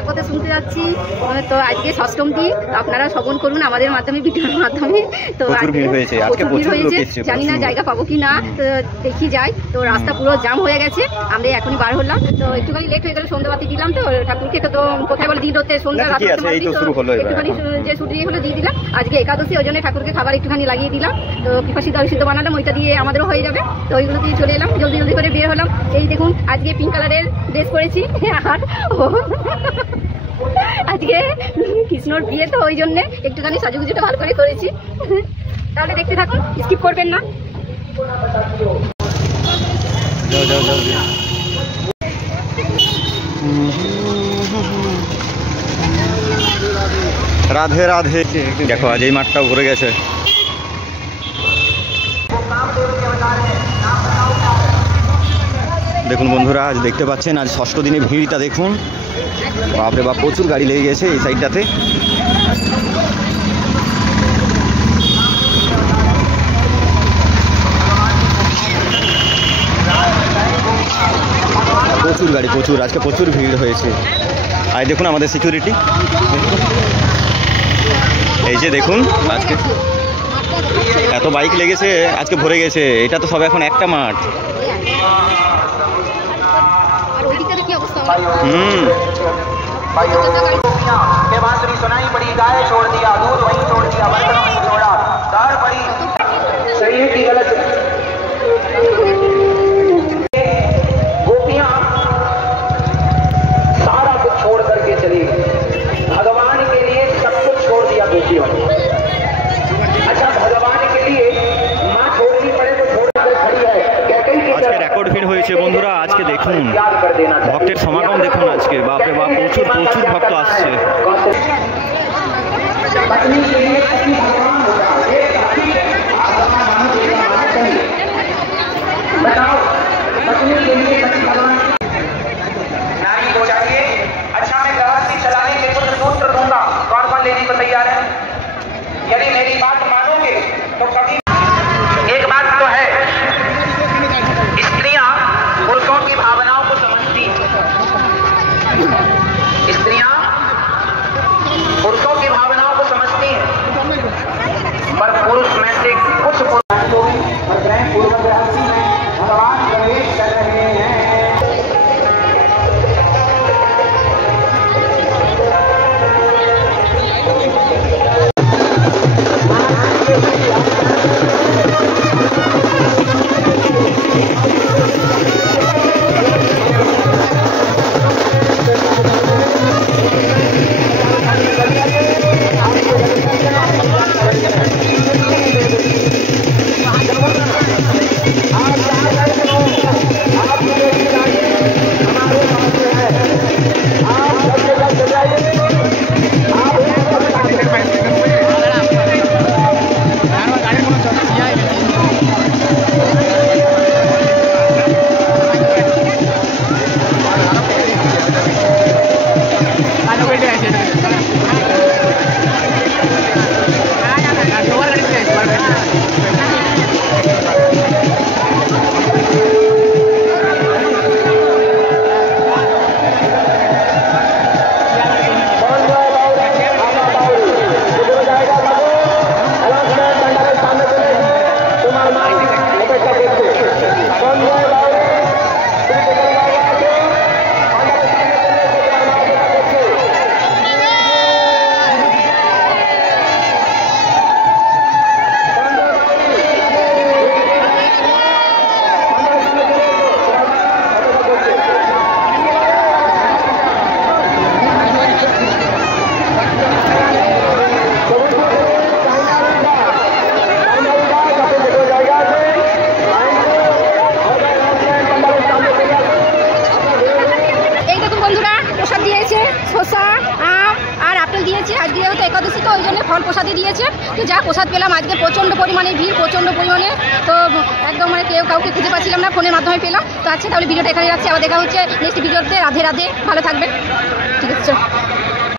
ভাগবতে শুনতে যাচ্ছি। তো আজকে ষষ্ঠম দিন, আপনারা শ্রবণ করুন আমাদের মাধ্যমে, ভিডিওর মাধ্যমে। তো প্রচুর ভিড় হয়েছে, জানি না জায়গা পাবো কি না, তো দেখি যাই। তো রাস্তা পুরো জাম হয়ে গেছে, আমরা এখনই বার হলাম। তো একটুখানি লেট হয়ে গেল, সন্ধ্যাবাতি দিলাম তো ঠাকুরকে। তো কোথায় বলে দিন হতে সন্ধ্যা একটুখানি যে ছুটি হলো দিয়ে দিলাম। আজকে একাদশী, ওই জন্য ঠাকুরকে খাবার একটুখানি লাগিয়ে দিলাম। তো পিপা সিদ্ধ বানালাম, ওইটা দিয়ে আমাদেরও হয়ে যাবে। তো ওইগুলো দিয়ে চলে এলাম, জলদি জলদি করে বের হলাম। এই দেখুন আজকে পিঙ্ক কালারের ড্রেস পরেছি, আর আজকে কৃষ্ণর বিয়ে, তো ওই জন্যে একটুখানি সাজুগুজুটা ভালো করে করেছি। তাহলে দেখতে থাকুন, স্কিপ করবেন না। রাধে রাধে। দেখো আজ এই মাঠটাও ভরে গেছে। দেখুন বন্ধুরা, আজ দেখতে পাচ্ছেন আজ ষষ্ঠ দিনে ভিড়টা দেখুন, বাপরে বাপ প্রচুর গাড়ি লেগে গেছে এই সাইডটাতে। প্রচুর গাড়ি, প্রচুর, আজকে প্রচুর ভিড় হয়েছে। আর দেখুন আমাদের সিকিউরিটি, এই যে দেখুন আজকে এত বাইক লেগেছে, আজকে ভরে গেছে। এটা তো সব এখন একটা মাঠ। বন্ধুরা আজকে দেখুন ভক্তের সমাগম দেখুন, আজকে বাপরে বাপ প্রচুর প্রচুর ভক্ত আসছে। एक बात तो है, स्त्रियां पुरुषों की भावनाओं को समझती, स्त्रियां पुरुषों की भावनाओं को समझती हैं, पर पुरुष में से कुछ भगवान प्रवेश कर रहे हैं। একাদশী, তো ওই জন্য ফল প্রসাদই দিয়েছে। তো যা প্রসাদ পেলাম, আজকে প্রচণ্ড পরিমাণে ভিড়, প্রচণ্ড পরিমাণে। তো একদম মানে কেউ কাউকে খুঁজে পাচ্ছিলাম না, ফোনের মাধ্যমে পেলাম। তো আচ্ছা, তাহলে ভিডিওটা এখানে রাখছি, আবার দেখা হচ্ছে নেক্সট ভিডিওতে। রাধে রাধে, ভালো থাকবেন, ঠিক আছে।